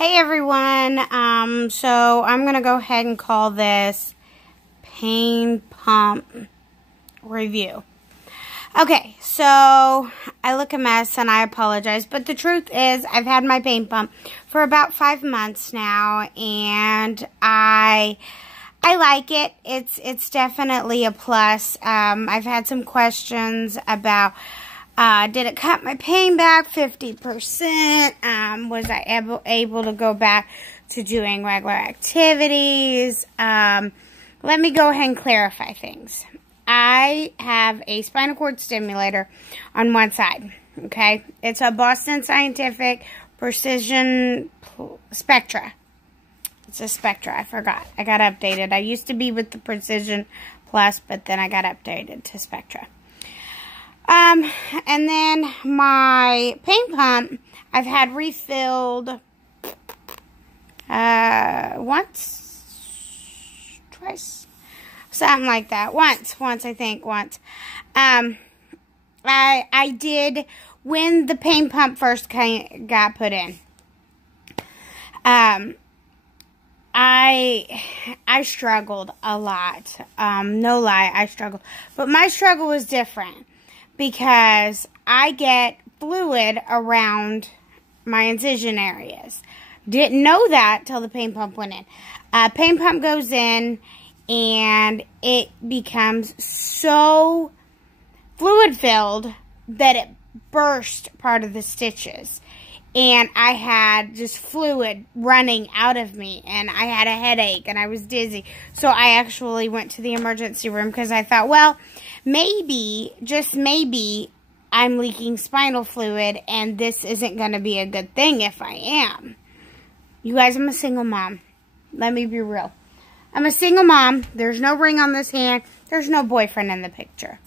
Hey everyone, so I'm going to go ahead and call this pain pump review. Okay, so I look a mess and I apologize, but the truth is I've had my pain pump for about 5 months now and I like it. It's definitely a plus. I've had some questions about did it cut my pain back 50%? Was I able to go back to doing regular activities? Let me go ahead and clarify things. I have a spinal cord stimulator on one side, okay? It's a Boston Scientific Precision Spectra. It's a Spectra, I forgot. I got updated. I used to be with the Precision Plus, but then I got updated to Spectra. And then my pain pump, I've had refilled, once, twice, something like that. Once, I think, once. I did, when the pain pump first got put in, I struggled a lot. No lie, I struggled. But my struggle was different because I get fluid around my incision areas. Didn't know that till the pain pump went in. Pain pump goes in and it becomes so fluid filled that it burst part of the stitches. And I had just fluid running out of me. And I had a headache and I was dizzy. So I actually went to the emergency room because I thought, well, maybe, just maybe, I'm leaking spinal fluid. And this isn't going to be a good thing if I am. You guys, I'm a single mom. Let me be real. I'm a single mom. There's no ring on this hand. There's no boyfriend in the picture.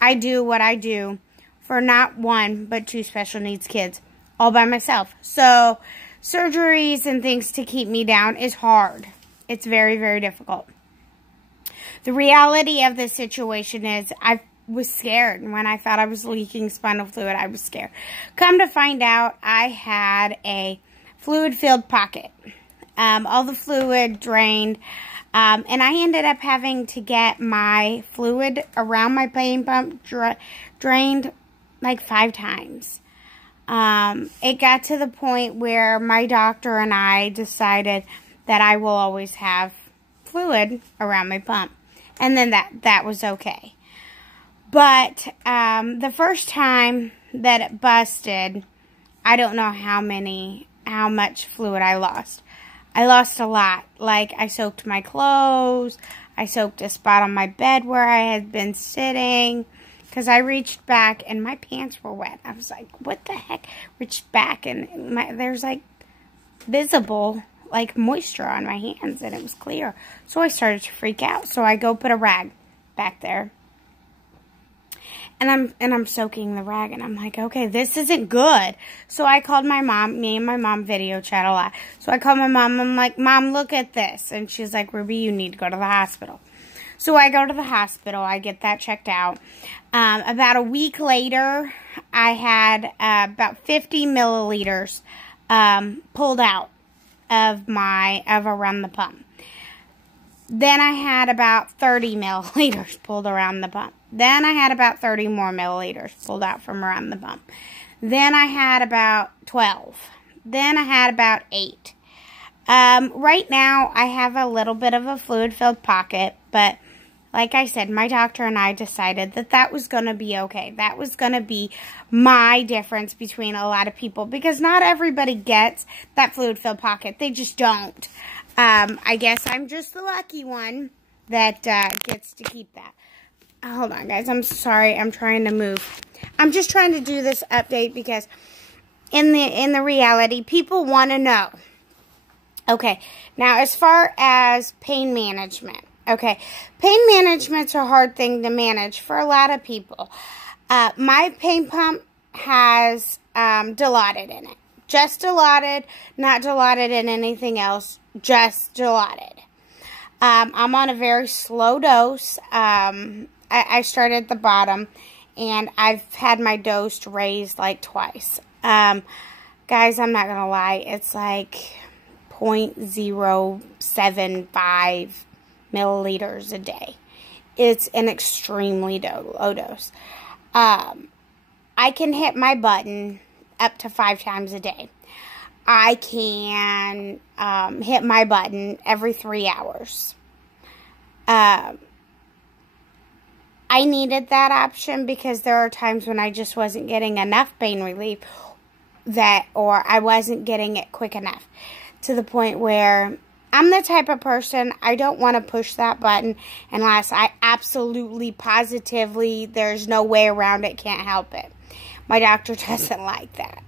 I do what I do for not one, but 2 special needs kids. All by myself. So, surgeries and things to keep me down is hard. It's very, very difficult. The reality of this situation is I was scared. When I thought I was leaking spinal fluid, I was scared. Come to find out, I had a fluid-filled pocket. All the fluid drained. And I ended up having to get my fluid around my pain pump drained like 5 times. It got to the point where my doctor and I decided that I will always have fluid around my pump. And then that was okay. But, the first time that it busted, I don't know how much fluid I lost. I lost a lot. Like, I soaked my clothes. I soaked a spot on my bed where I had been sitting. Because I reached back and my pants were wet. I was like, what the heck? Reached back and there's like visible like moisture on my hands and it was clear. So I started to freak out. So I go put a rag back there. And I'm soaking the rag and I'm like, okay, this isn't good. So I called my mom. Me and my mom video chat a lot. So I called my mom. I'm like, Mom, look at this. And she's like, Ruby, you need to go to the hospital. So I go to the hospital. I get that checked out. About a week later, I had about 50 milliliters pulled out of around the pump. Then I had about 30 milliliters pulled around the pump. Then I had about 30 more milliliters pulled out from around the pump. Then I had about 12. Then I had about 8. Right now, I have a little bit of a fluid-filled pocket, but like I said, my doctor and I decided that was going to be okay. That was going to be my difference between a lot of people. Because not everybody gets that fluid-filled pocket. They just don't. I guess I'm just the lucky one that gets to keep that. Hold on, guys. I'm sorry. I'm trying to move. I'm just trying to do this update because in the reality, people want to know. Okay. Now, as far as pain management. Okay, pain management's a hard thing to manage for a lot of people. My pain pump has Dilaudid in it. Just Dilaudid, not Dilaudid in anything else, just Dilaudid. I'm on a very slow dose. I started at the bottom, and I've had my dose raised like twice. Guys, I'm not going to lie, it's like 0.075 milliliters a day. It's an extremely low dose. I can hit my button up to 5 times a day. I can hit my button every 3 hours. I needed that option because there are times when I just wasn't getting enough pain relief or I wasn't getting it quick enough to the point where I'm the type of person, I don't want to push that button unless I absolutely, positively, there's no way around it, can't help it. My doctor doesn't like that.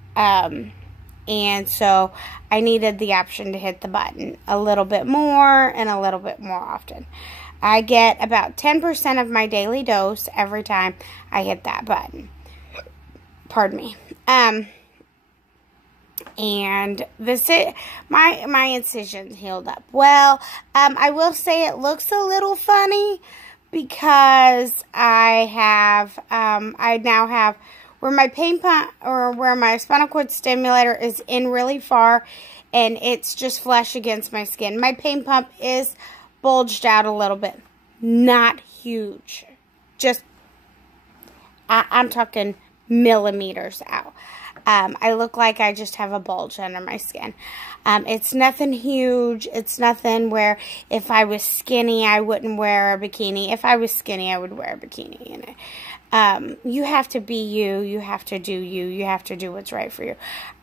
And so I needed the option to hit the button a little bit more and a little bit more often. I get about 10% of my daily dose every time I hit that button. Pardon me. And my incisions healed up well. I will say it looks a little funny because I now have where my pain pump or where my spinal cord stimulator is in really far, and it's just flesh against my skin. My pain pump is bulged out a little bit, not huge, just I'm talking millimeters out. I look like I just have a bulge under my skin. It's nothing huge. It's nothing where if I was skinny, I wouldn't wear a bikini. If I was skinny, I would wear a bikini in it. You have to be you. You have to do you. You have to do what's right for you.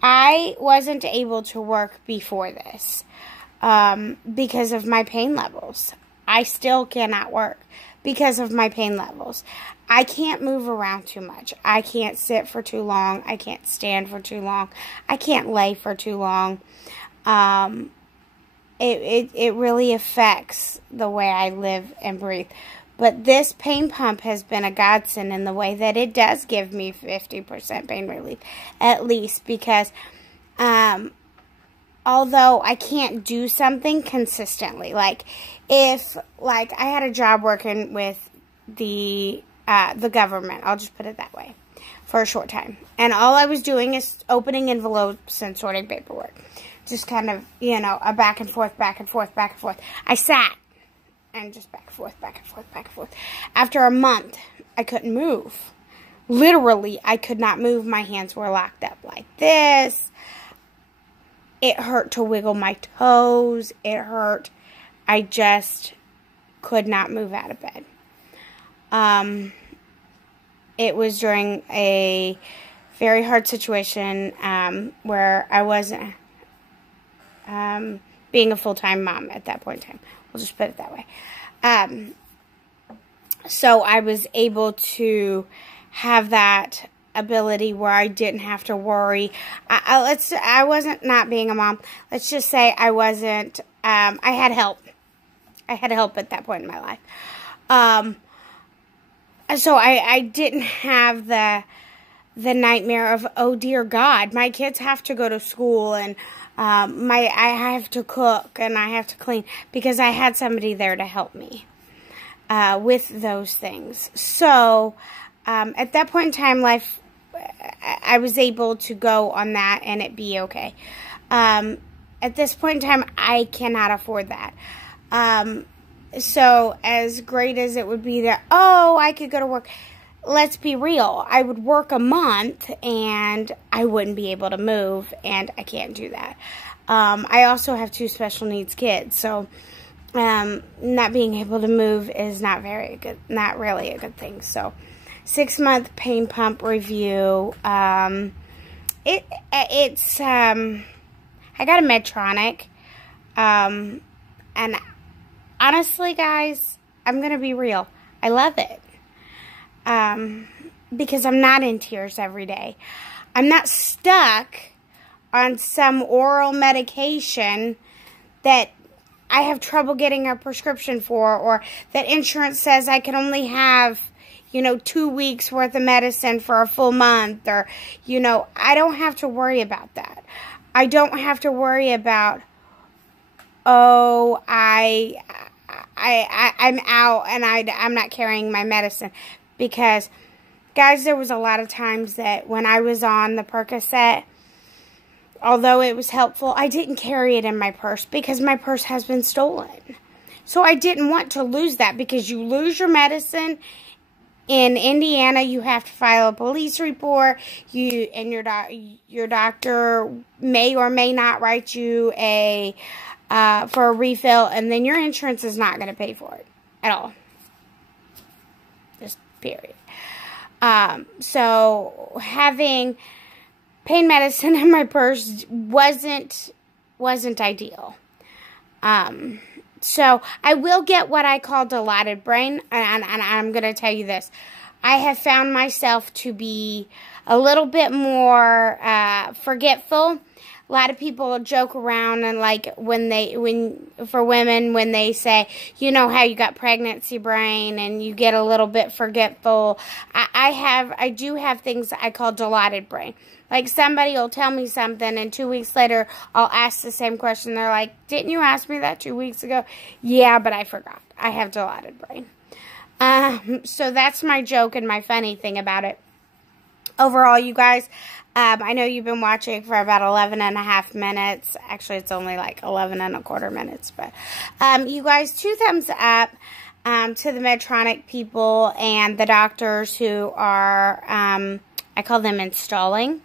I wasn't able to work before this because of my pain levels. I still cannot work because of my pain levels. I can't move around too much. I can't sit for too long. I can't stand for too long. I can't lay for too long. It really affects the way I live and breathe. But this pain pump has been a godsend in the way that it does give me 50% pain relief, at least, because although I can't do something consistently, like if I had a job working with the government, I'll just put it that way, for a short time, and all I was doing is opening envelopes and sorting paperwork, just kind of, you know, a back and forth, back and forth, back and forth. I sat and just back and forth, back and forth, back and forth. After a month, I couldn't move. Literally, I could not move. My hands were locked up like this. It hurt to wiggle my toes. It hurt. I just could not move out of bed. It was during a very hard situation where I wasn't being a full-time mom at that point in time. We'll just put it that way. So I was able to have that ability where I didn't have to worry. I wasn't not being a mom. Let's just say I wasn't. I had help. I had help at that point in my life. So I didn't have the nightmare of, oh dear God, my kids have to go to school and I have to cook and I have to clean, because I had somebody there to help me with those things. So at that point in time, life, I was able to go on that and it be okay. At this point in time, I cannot afford that. So as great as it would be that, oh, I could go to work, let's be real. I would work a month and I wouldn't be able to move, and I can't do that. I also have 2 special needs kids, so not being able to move is not really a good thing. So 6-month pain pump review. I got a Medtronic, and honestly, guys, I'm going to be real. I love it. Because I'm not in tears every day. I'm not stuck on some oral medication that I have trouble getting a prescription for, or that insurance says I can only have, 2 weeks worth of medicine for a full month, or, I don't have to worry about that. I don't have to worry about, oh, I'm out and I'm not carrying my medicine. Because, guys, there was a lot of times that when I was on the Percocet, although it was helpful, I didn't carry it in my purse because my purse has been stolen. So I didn't want to lose that, because you lose your medicine. In Indiana, you have to file a police report. Your doctor may or may not write you for a refill, and then your insurance is not going to pay for it at all. Just period. So having pain medicine in my purse wasn't ideal. So I will get what I call dilated brain, and I'm going to tell you this. I have found myself to be a little bit more forgetful. A lot of people joke around, and like for women, when they say, you know how you got pregnancy brain and you get a little bit forgetful. I do have things that I call dilated brain. Like, somebody will tell me something, and 2 weeks later, I'll ask the same question. They're like, didn't you ask me that 2 weeks ago? Yeah, but I forgot. I have dilated brain. So that's my joke and my funny thing about it. Overall, you guys, I know you've been watching for about 11 and a half minutes. Actually, it's only like 11 and a quarter minutes. But, you guys, 2 thumbs up to the Medtronic people and the doctors who are, I call them installing.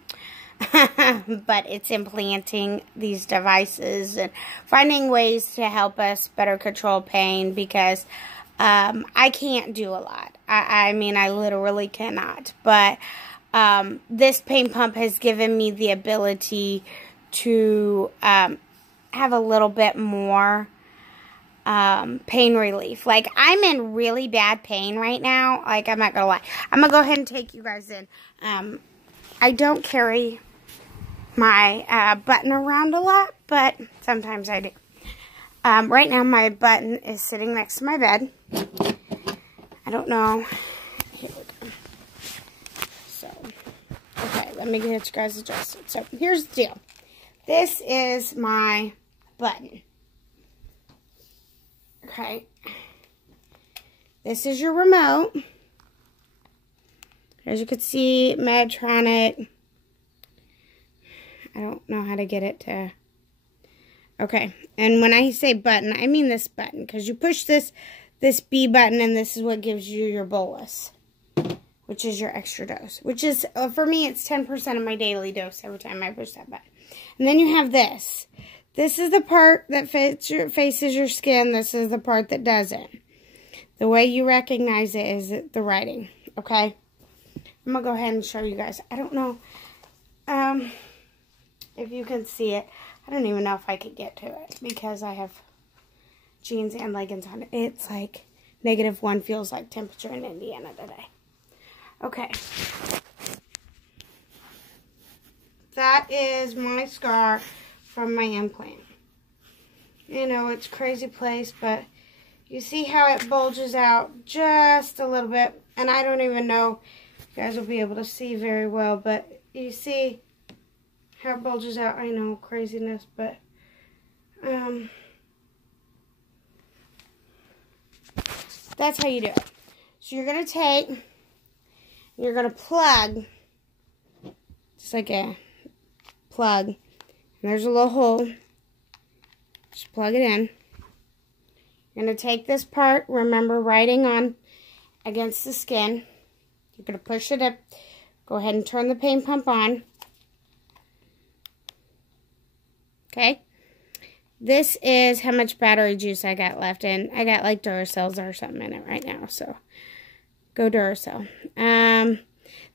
But it's implanting these devices and finding ways to help us better control pain, because I can't do a lot. I mean, I literally cannot. But this pain pump has given me the ability to have a little bit more pain relief. Like, I'm in really bad pain right now. Like, I'm not gonna lie. I'm gonna go ahead and take you guys in. I don't carry my button around a lot, but sometimes I do. Right now, my button is sitting next to my bed. I don't know. Here we go. So, okay, let me get you guys adjusted. So, here's the deal. This is my button. Okay. This is your remote. As you can see, Medtronic. I don't know how to get it to... Okay. And when I say button, I mean this button. Because you push this B button, and this is what gives you your bolus. Which is your extra dose. Which is, for me, it's 10% of my daily dose every time I push that button. And then you have this. This is the part that faces your skin. This is the part that doesn't. The way you recognize it is the writing. Okay? I'm going to go ahead and show you guys. I don't know if you can see it. I don't even know if I could get to it, because I have jeans and leggings on. It's like -1 feels like temperature in Indiana today. Okay. That is my scar from my implant. You know, it's a crazy place, but you see how it bulges out just a little bit. And I don't even know if you guys will be able to see very well, but you see how it bulges out. I know, craziness, but that's how you do it. So you're going to you're going to plug, just like a plug, and there's a little hole. Just plug it in. You're going to take this part, remember, writing on against the skin. You're going to push it up. Go ahead and turn the pain pump on. Okay. This is how much battery juice I got left in. I got like Duracells or something in it right now. So, go Duracell.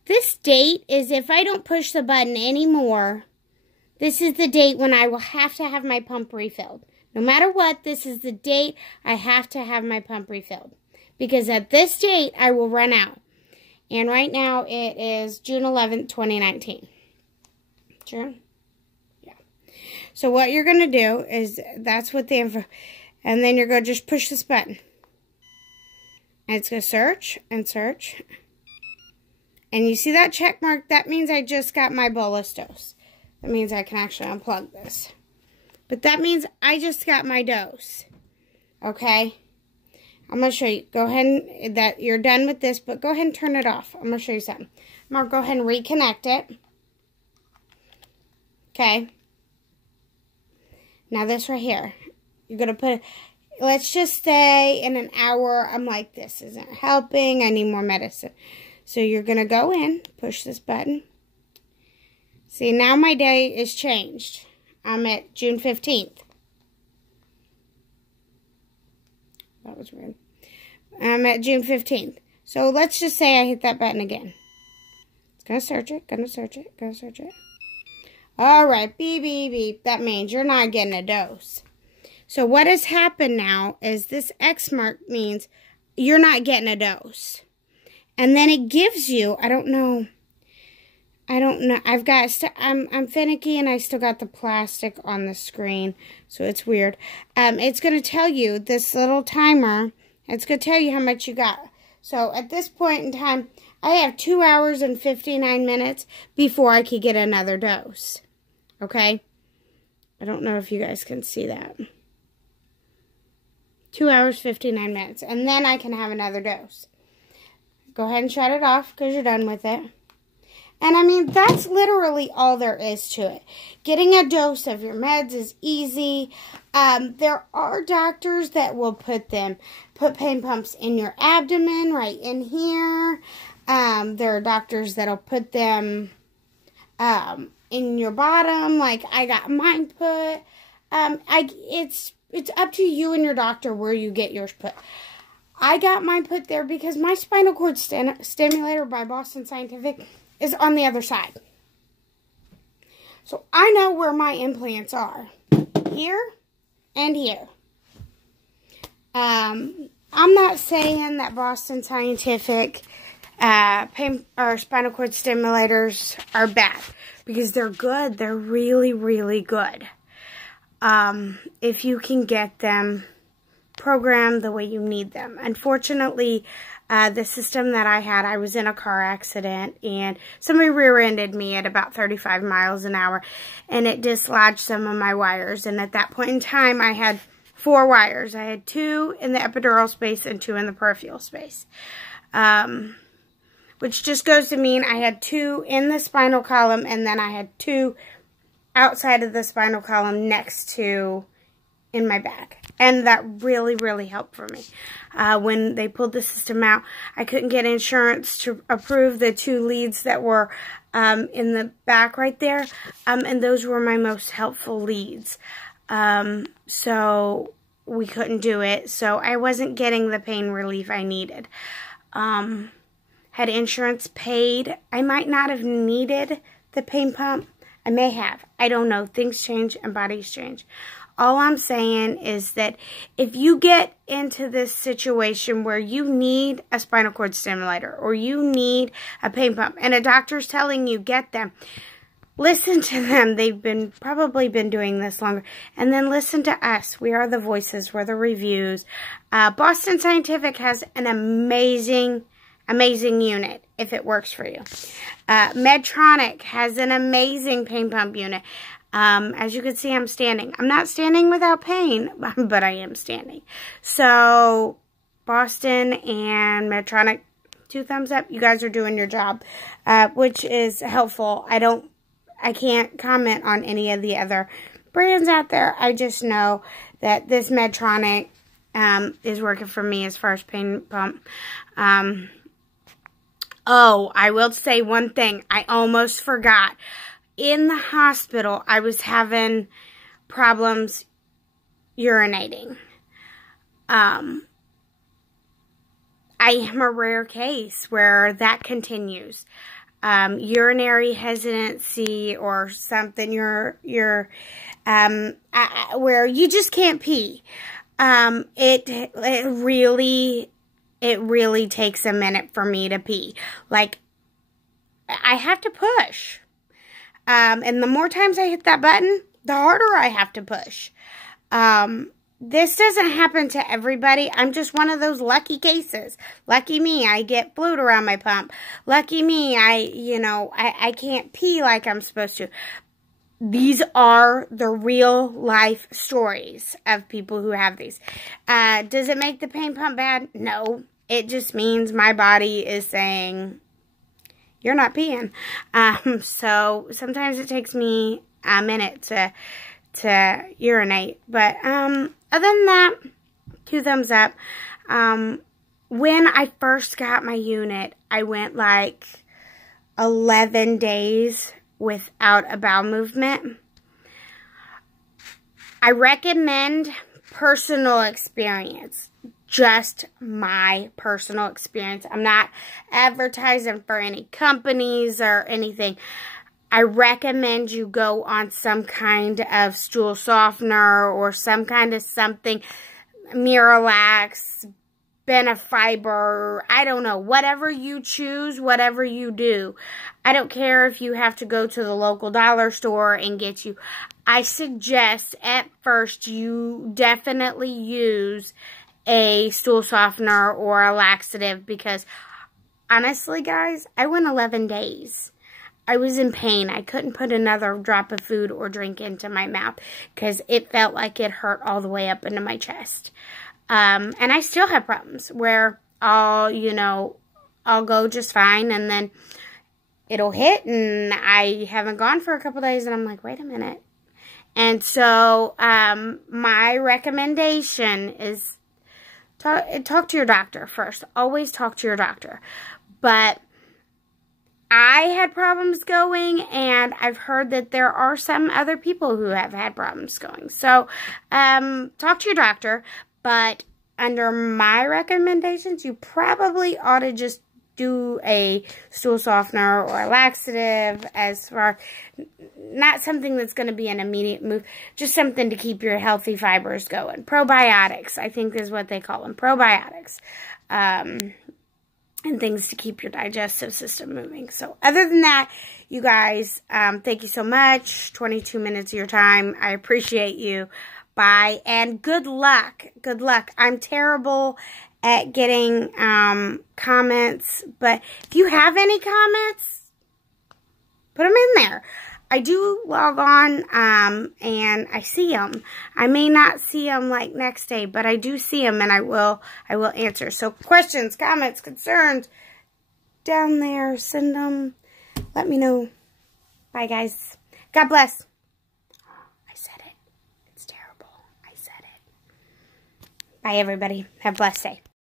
This date is, if I don't push the button anymore, this is the date when I will have to have my pump refilled. No matter what, this is the date I have to have my pump refilled. Because at this date, I will run out. And right now, it is June 11th, 2019. June? Yeah. So what you're going to do is, that's what the info... And then you're going to just push this button. And it's going to search and search. And you see that check mark? That means I just got my bolus dose. That means I can actually unplug this. But that means I just got my dose. Okay? I'm going to show you. Go ahead and, that you're done with this, but go ahead and turn it off. I'm going to show you something. I'm going to go ahead and reconnect it. Okay? Now this right here, you're going to put, let's just say in an hour, I'm like, this isn't helping. I need more medicine. So you're going to go in, push this button. See, now my day is changed. I'm at June 15th. That was weird. I'm at June 15th. So let's just say I hit that button again. It's going to search it, going to search it, going to search it. All right, beep, beep, beep. That means you're not getting a dose. So what has happened now is this X mark means you're not getting a dose. And then it gives you, I don't know. I've got, I'm finicky and I still got the plastic on the screen. So it's weird. It's going to tell you, this little timer, it's going to tell you how much you got. So at this point in time, I have 2 hours and 59 minutes before I could get another dose. Okay? I don't know if you guys can see that. 2 hours, 59 minutes. And then I can have another dose. Go ahead and shut it off because you're done with it. And I mean, that's literally all there is to it. Getting a dose of your meds is easy. There are doctors that will put pain pumps in your abdomen, right in here. There are doctors that'll put them in your bottom, like I got mine put. It's up to you and your doctor where you get yours put. I got mine put there because my spinal cord stimulator by Boston Scientific is on the other side. So I know where my implants are. Here and here. I'm not saying that Boston Scientific pain or spinal cord stimulators are bad. Because they're good. They're really, really good. If you can get them programmed the way you need them. Unfortunately, the system that I had, I was in a car accident and somebody rear-ended me at about 35 miles an hour and it dislodged some of my wires. And at that point in time, I had 4 wires. I had 2 in the epidural space and 2 in the peripheral space. Which just goes to mean I had 2 in the spinal column and then I had 2 outside of the spinal column next to in my back. And that really, really helped for me. When they pulled the system out, I couldn't get insurance to approve the 2 leads that were in the back right there. And those were my most helpful leads. So we couldn't do it. So I wasn't getting the pain relief I needed. Had insurance paid, I might not have needed the pain pump. I may have. I don't know. Things change and bodies change. All I'm saying is that if you get into this situation where you need a spinal cord stimulator or you need a pain pump and a doctor's telling you get them, listen to them. They've probably been doing this longer. And then listen to us. We are the voices. We're the reviews. Boston Scientific has an amazing unit if it works for you. Medtronic has an amazing pain pump unit. As you can see, I'm standing. I'm not standing without pain, but I am standing. So, Boston and Medtronic, 2 thumbs up. You guys are doing your job, which is helpful. I can't comment on any of the other brands out there. I just know that this Medtronic is working for me as far as pain pump. Oh, I will say one thing. I almost forgot. In the hospital, I was having problems urinating. I am a rare case where that continues. Urinary hesitancy or something, where you just can't pee. It really takes a minute for me to pee. Like, I have to push. And the more times I hit that button, the harder I have to push. This doesn't happen to everybody. I'm just one of those lucky cases. Lucky me, I get fluid around my pump. Lucky me, I can't pee like I'm supposed to. These are the real life stories of people who have these. Does it make the pain pump bad? No. It just means my body is saying, you're not peeing. So sometimes it takes me a minute to urinate. But other than that, 2 thumbs up. When I first got my unit, I went like 11 days without a bowel movement. I recommend personal experience. Just my personal experience. I'm not advertising for any companies or anything. I recommend you go on some kind of stool softener or some kind of something, Miralax, Benefiber, I don't know, whatever you choose, whatever you do. I don't care if you have to go to the local dollar store and get you. I suggest at first you definitely use a stool softener or a laxative, because honestly, guys, I went 11 days. I was in pain. I couldn't put another drop of food or drink into my mouth because it felt like it hurt all the way up into my chest. And I still have problems where I'll go just fine and then it'll hit and I haven't gone for a couple days and I'm like, wait a minute. And so, my recommendation is talk to your doctor first. Always talk to your doctor. But I had problems going, and I've heard that there are some other people who have had problems going. So, talk to your doctor. But under my recommendations, you probably ought to just do a stool softener or a laxative, as far, not something that's going to be an immediate move, just something to keep your healthy fibers going. Probiotics, I think is what they call them, probiotics, and things to keep your digestive system moving. So other than that, you guys, thank you so much. 22 minutes of your time. I appreciate you. Bye, and good luck. Good luck. I'm terrible at getting comments, but if you have any comments, put them in there. I do log on and I see them. I may not see them like next day, but I do see them, and I will answer. So questions, comments, concerns, down there, send them. Let me know. Bye, guys. God bless. I said it. It's terrible. I said it. Bye, everybody. Have a blessed day.